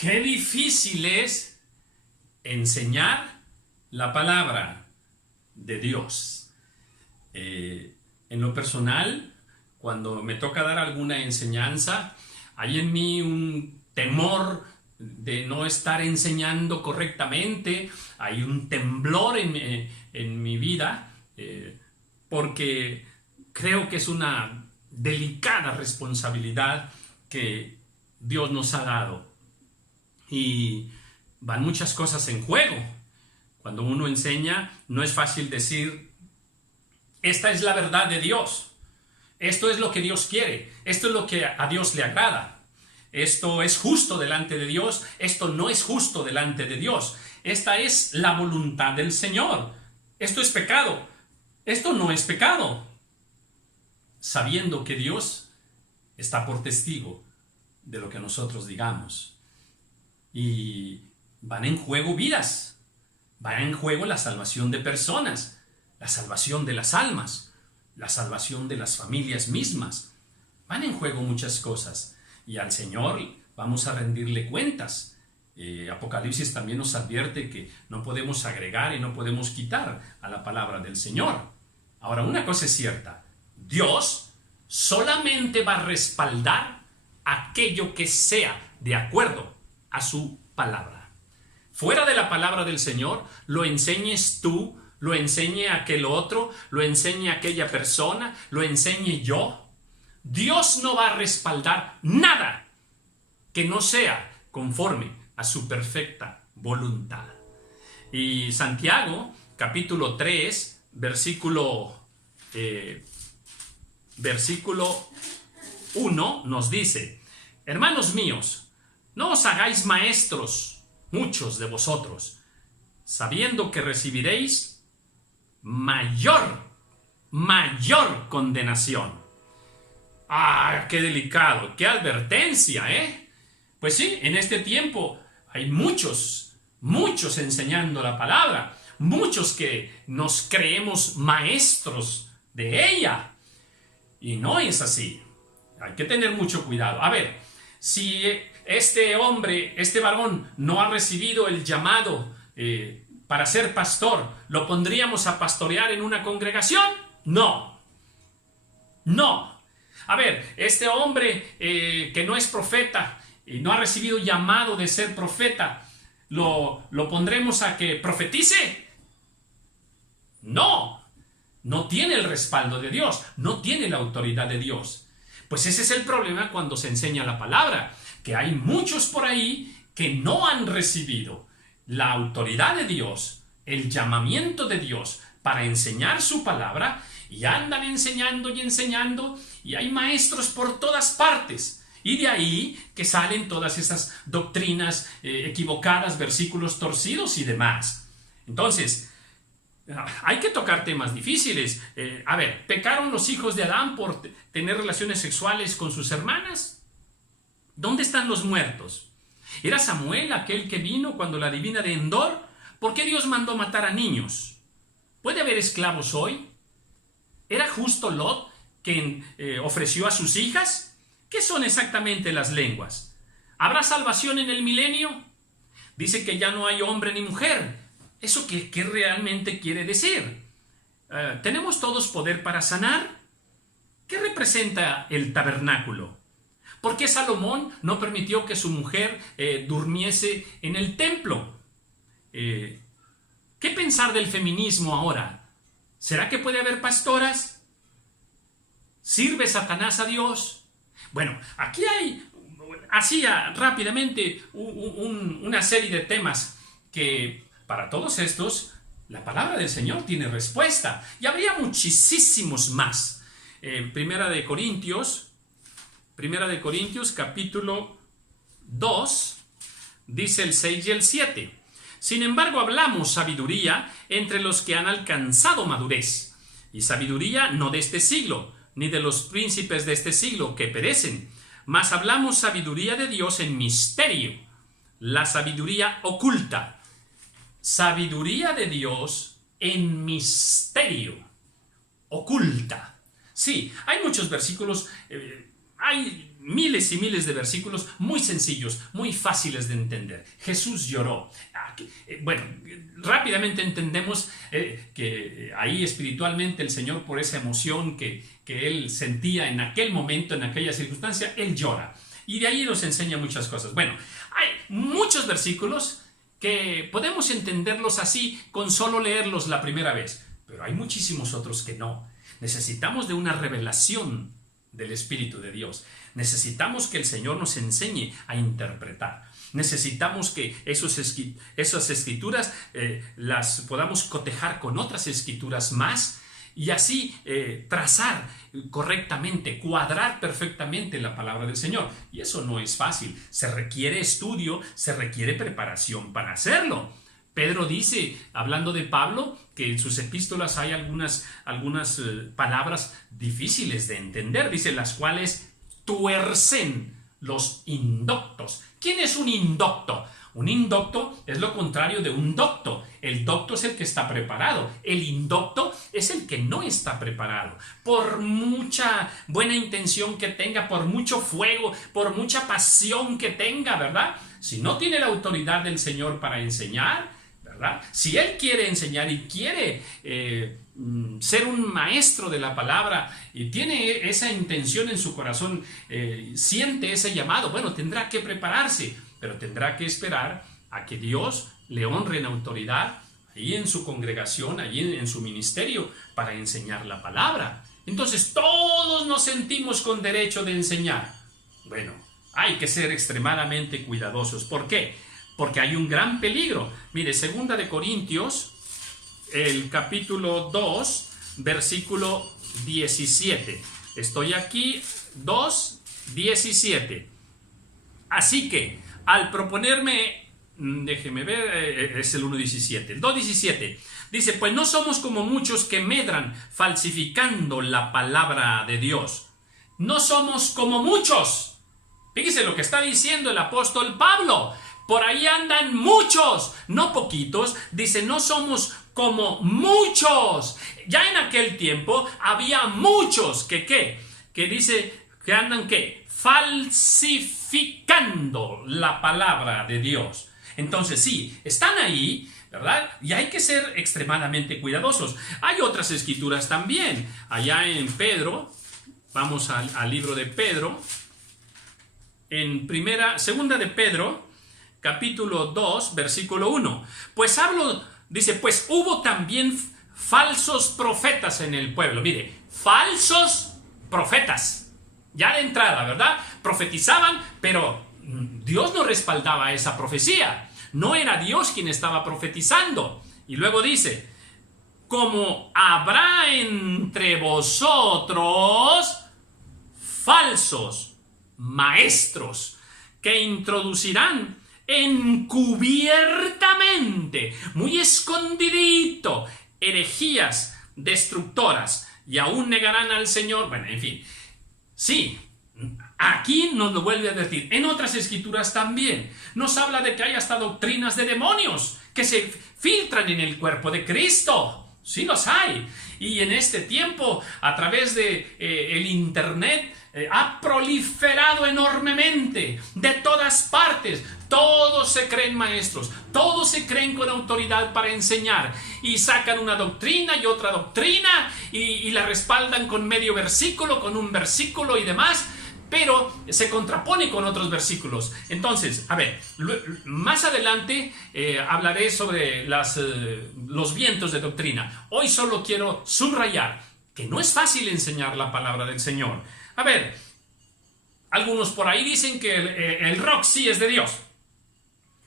Qué difícil es enseñar la palabra de Dios. En lo personal, cuando me toca dar alguna enseñanza, hay en mí un temor de no estar enseñando correctamente, hay un temblor en mi vida, porque creo que es una delicada responsabilidad que Dios nos ha dado. Y van muchas cosas en juego. Cuando uno enseña, no es fácil decir, esta es la verdad de Dios, esto es lo que Dios quiere, esto es lo que a Dios le agrada, esto es justo delante de Dios, esto no es justo delante de Dios, esta es la voluntad del Señor, esto es pecado, esto no es pecado, sabiendo que Dios está por testigo de lo que nosotros digamos. Y van en juego vidas, va en juego la salvación de personas, la salvación de las almas, la salvación de las familias mismas. Van en juego muchas cosas y al Señor vamos a rendirle cuentas. Apocalipsis también nos advierte que no podemos agregar y no podemos quitar a la palabra del Señor. Ahora, una cosa es cierta, Dios solamente va a respaldar aquello que sea de acuerdo a su palabra. Fuera de la palabra del Señor, lo enseñes tú, lo enseñe aquel otro, lo enseñe aquella persona, lo enseñe yo. Dios no va a respaldar nada que no sea conforme a su perfecta voluntad. Y Santiago, capítulo 3, versículo 1 nos dice: hermanos míos, no os hagáis maestros, muchos de vosotros, sabiendo que recibiréis mayor condenación. ¡Ah, qué delicado! ¡Qué advertencia, Pues sí, en este tiempo hay muchos enseñando la palabra, muchos que nos creemos maestros de ella. Y no es así. Hay que tener mucho cuidado. A ver, si este hombre, este varón, no ha recibido el llamado para ser pastor, ¿lo pondríamos a pastorear en una congregación? No. A ver, este hombre que no es profeta y no ha recibido llamado de ser profeta, ¿lo pondremos a que profetice? No tiene el respaldo de Dios, no tiene la autoridad de Dios. Pues ese es el problema cuando se enseña la palabra, que hay muchos por ahí que no han recibido la autoridad de Dios, el llamamiento de Dios para enseñar su palabra, y andan enseñando y hay maestros por todas partes. Y de ahí que salen todas esas doctrinas equivocadas, versículos torcidos y demás. Entonces, hay que tocar temas difíciles. A ver, ¿pecaron los hijos de Adán por tener relaciones sexuales con sus hermanas? ¿Dónde están los muertos? ¿Era Samuel aquel que vino cuando la adivina de Endor? ¿Por qué Dios mandó matar a niños? ¿Puede haber esclavos hoy? ¿Era justo Lot quien ofreció a sus hijas? ¿Qué son exactamente las lenguas? ¿Habrá salvación en el milenio? Dice que ya no hay hombre ni mujer. ¿Eso qué realmente quiere decir? ¿Tenemos todos poder para sanar? ¿Qué representa el tabernáculo? ¿Por qué Salomón no permitió que su mujer durmiese en el templo? ¿Qué pensar del feminismo ahora? ¿Será que puede haber pastoras? ¿Sirve Satanás a Dios? Bueno, aquí hay, así rápidamente, una serie de temas que para todos estos la palabra del Señor tiene respuesta. Y habría muchísimos más. Primera de Corintios capítulo 2, dice el 6 y el 7. Sin embargo, hablamos sabiduría entre los que han alcanzado madurez, y sabiduría no de este siglo, ni de los príncipes de este siglo que perecen, mas hablamos sabiduría de Dios en misterio, la sabiduría oculta, sabiduría de Dios en misterio, oculta. Sí, hay muchos versículos, hay miles y miles de versículos muy sencillos, muy fáciles de entender. Jesús lloró. Bueno, rápidamente entendemos que ahí espiritualmente el Señor, por esa emoción que Él sentía en aquel momento, en aquella circunstancia, Él llora. Y de ahí nos enseña muchas cosas. Bueno, hay muchos versículos que podemos entenderlos así con solo leerlos la primera vez, pero hay muchísimos otros que no. Necesitamos de una revelación del Espíritu de Dios. Necesitamos que el Señor nos enseñe a interpretar. Necesitamos que esas escrituras las podamos cotejar con otras escrituras más y así trazar correctamente, cuadrar perfectamente la palabra del Señor. Y eso no es fácil. Se requiere estudio, se requiere preparación para hacerlo. Pedro dice, hablando de Pablo, que en sus epístolas hay algunas palabras difíciles de entender, dice, las cuales tuercen los indoctos. ¿Quién es un indocto? Un indocto es lo contrario de un docto. El docto es el que está preparado. El indocto es el que no está preparado. Por mucha buena intención que tenga, por mucho fuego, por mucha pasión que tenga, ¿verdad? Si no tiene la autoridad del Señor para enseñar, ¿verdad? Si Él quiere enseñar y quiere ser un maestro de la palabra y tiene esa intención en su corazón, siente ese llamado, bueno, tendrá que prepararse, pero tendrá que esperar a que Dios le honre en autoridad ahí en su congregación, allí en su ministerio, para enseñar la palabra. Entonces todos nos sentimos con derecho de enseñar. Bueno, hay que ser extremadamente cuidadosos. ¿Por qué? Porque hay un gran peligro. Mire, 2 de Corintios, el capítulo 2, versículo 17. Estoy aquí, 2:17. Así que, al proponerme, déjeme ver, es el 1:17. El 2:17 dice, pues no somos como muchos que medran falsificando la palabra de Dios. No somos como muchos. Fíjese lo que está diciendo el apóstol Pablo. Por ahí andan muchos, no poquitos. Dice, no somos como muchos. Ya en aquel tiempo había muchos que dice que andan falsificando la palabra de Dios. Entonces sí, están ahí, ¿verdad? Y hay que ser extremadamente cuidadosos. Hay otras escrituras también. Allá en Pedro, vamos al libro de Pedro, en segunda de Pedro, capítulo 2, versículo 1. Pues dice, pues hubo también falsos profetas en el pueblo. Mire, falsos profetas. Ya de entrada, ¿verdad? Profetizaban, pero Dios no respaldaba esa profecía. No era Dios quien estaba profetizando. Y luego dice, como habrá entre vosotros falsos maestros que introducirán encubiertamente, muy escondidito, herejías destructoras y aún negarán al Señor. Bueno, en fin, sí, aquí nos lo vuelve a decir. En otras escrituras también nos habla de que hay hasta doctrinas de demonios que se filtran en el cuerpo de Cristo. Sí los hay. Y en este tiempo, a través de el internet, ha proliferado enormemente de todas partes. Todos se creen maestros, todos se creen con autoridad para enseñar y sacan una doctrina y otra doctrina y la respaldan con medio versículo, con un versículo y demás, pero se contrapone con otros versículos. Entonces, a ver, más adelante hablaré sobre los vientos de doctrina. Hoy solo quiero subrayar que no es fácil enseñar la palabra del Señor. A ver, algunos por ahí dicen que el rock sí es de Dios.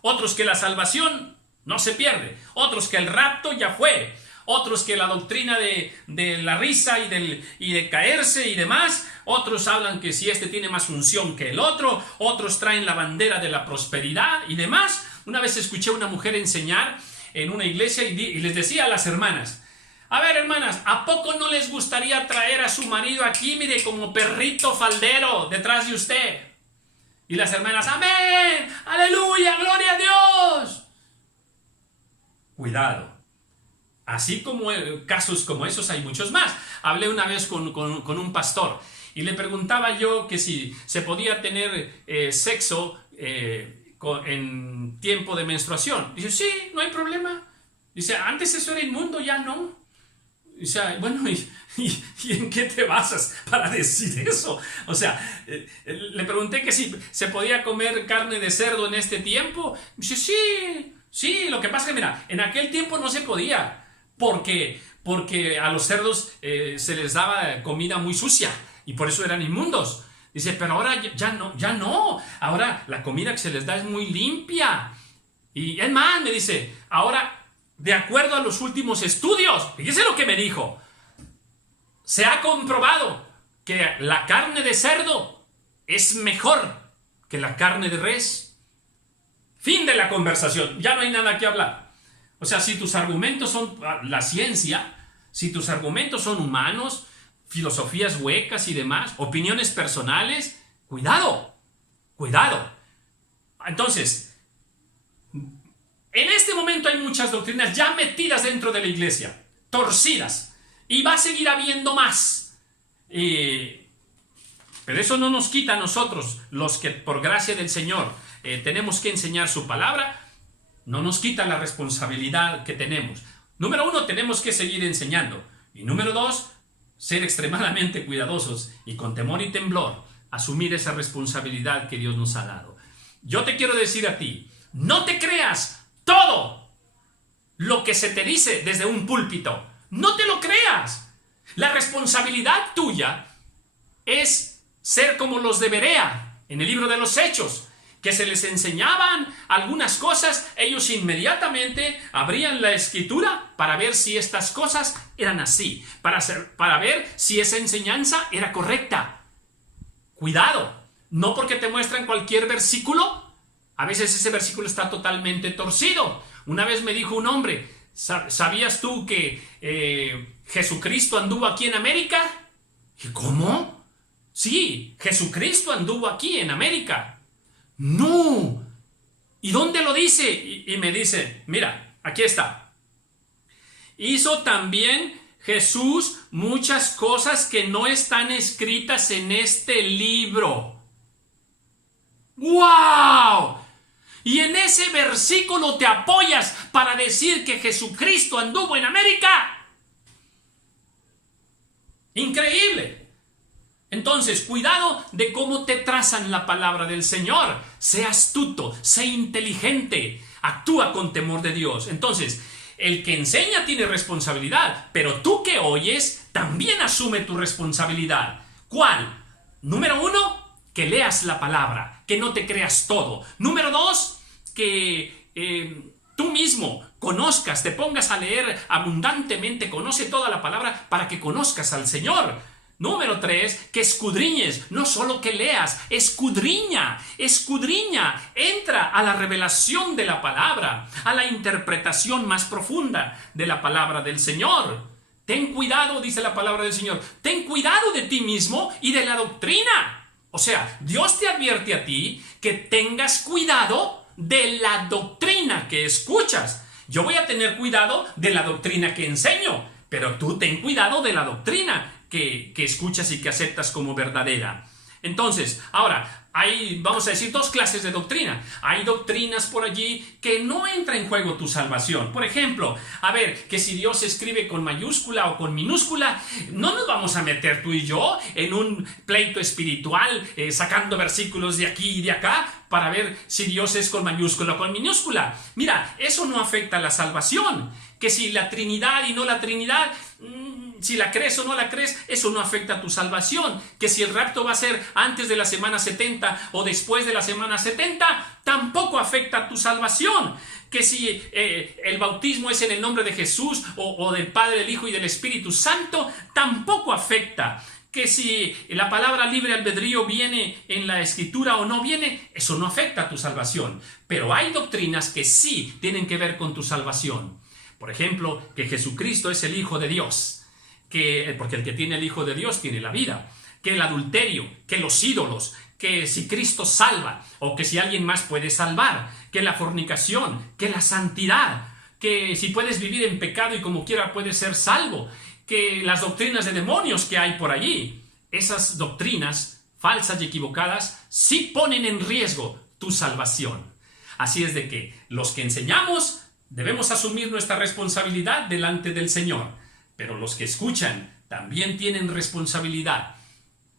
Otros que la salvación no se pierde. Otros que el rapto ya fue. Otros que la doctrina de la risa y de caerse y demás. Otros hablan que si este tiene más unción que el otro. Otros traen la bandera de la prosperidad y demás. Una vez escuché a una mujer enseñar en una iglesia y les decía a las hermanas, a ver, hermanas, ¿a poco no les gustaría traer a su marido aquí, mire, como perrito faldero detrás de usted? Y las hermanas, amén, aleluya, gloria a Dios. Cuidado. Así como casos como esos hay muchos más. Hablé una vez con un pastor y le preguntaba yo que si se podía tener sexo en tiempo de menstruación. Dice, sí, no hay problema. Dice, antes eso era inmundo, ya no. Dice, bueno, ¿y en qué te basas para decir eso? O sea, le pregunté que si se podía comer carne de cerdo en este tiempo. Dice, sí, lo que pasa es que, mira, en aquel tiempo no se podía, porque a los cerdos se les daba comida muy sucia, y por eso eran inmundos. Dice, pero ahora ya no, ahora la comida que se les da es muy limpia. Y es más, me dice, ahora, de acuerdo a los últimos estudios, fíjese lo que me dijo, se ha comprobado que la carne de cerdo es mejor que la carne de res. Fin de la conversación, ya no hay nada que hablar. O sea, si tus argumentos son la ciencia, si tus argumentos son humanos, filosofías huecas y demás, opiniones personales, cuidado. Entonces, en este momento hay muchas doctrinas ya metidas dentro de la iglesia, torcidas, y va a seguir habiendo más. Pero eso no nos quita a nosotros, los que por gracia del Señor tenemos que enseñar su palabra, no nos quita la responsabilidad que tenemos. Número 1, tenemos que seguir enseñando. Y número 2, ser extremadamente cuidadosos y con temor y temblor asumir esa responsabilidad que Dios nos ha dado. Yo te quiero decir a ti, no te creas todo lo que se te dice desde un púlpito. No te lo creas. La responsabilidad tuya es ser como los de Berea en el libro de los Hechos, que se les enseñaban algunas cosas, ellos inmediatamente abrían la escritura para ver si estas cosas eran así, para ver si esa enseñanza era correcta. Cuidado, no porque te muestran cualquier versículo, a veces ese versículo está totalmente torcido. Una vez me dijo un hombre, ¿sabías tú que Jesucristo anduvo aquí en América? ¿Y cómo? Sí, Jesucristo anduvo aquí en América. No. ¿Y dónde lo dice? Y me dice, mira, aquí está. Hizo también Jesús muchas cosas que no están escritas en este libro. ¡Wow! Y en ese versículo te apoyas para decir que Jesucristo anduvo en América. Increíble. Entonces, cuidado de cómo te trazan la palabra del Señor. Sé astuto, sé inteligente, actúa con temor de Dios. Entonces, el que enseña tiene responsabilidad, pero tú que oyes también asume tu responsabilidad. ¿Cuál? Número 1, que leas la palabra, que no te creas todo. Número 2, que tú mismo conozcas, te pongas a leer abundantemente, conoce toda la palabra para que conozcas al Señor. Número 3, que escudriñes, no solo que leas, escudriña, entra a la revelación de la palabra, a la interpretación más profunda de la palabra del Señor. Ten cuidado, dice la palabra del Señor, ten cuidado de ti mismo y de la doctrina. O sea, Dios te advierte a ti que tengas cuidado de la doctrina que escuchas. Yo voy a tener cuidado de la doctrina que enseño, pero tú ten cuidado de la doctrina que escuchas y que aceptas como verdadera. Entonces, ahora, hay, vamos a decir, 2 clases de doctrina. Hay doctrinas por allí que no entra en juego tu salvación. Por ejemplo, a ver, que si Dios escribe con mayúscula o con minúscula, no nos vamos a meter tú y yo en un pleito espiritual, sacando versículos de aquí y de acá, para ver si Dios es con mayúscula o con minúscula. Mira, eso no afecta a la salvación. Que si la Trinidad y no la Trinidad, si la crees o no la crees, eso no afecta a tu salvación. Que si el rapto va a ser antes de la semana 70 o después de la semana 70, tampoco afecta a tu salvación. Que si el bautismo es en el nombre de Jesús o del Padre, del Hijo y del Espíritu Santo, tampoco afecta. Que si la palabra libre albedrío viene en la escritura o no viene, eso no afecta a tu salvación. Pero hay doctrinas que sí tienen que ver con tu salvación. Por ejemplo, que Jesucristo es el Hijo de Dios, porque el que tiene el Hijo de Dios tiene la vida, que el adulterio, que los ídolos, que si Cristo salva o que si alguien más puede salvar, que la fornicación, que la santidad, que si puedes vivir en pecado y como quiera puedes ser salvo, que las doctrinas de demonios que hay por allí. esas doctrinas falsas y equivocadas sí ponen en riesgo tu salvación. Así es de que los que enseñamos debemos asumir nuestra responsabilidad delante del Señor, pero los que escuchan también tienen responsabilidad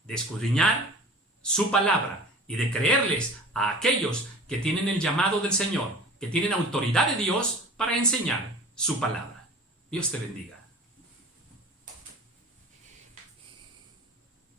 de escudriñar su palabra y de creerles a aquellos que tienen el llamado del Señor, que tienen autoridad de Dios para enseñar su palabra. Dios te bendiga.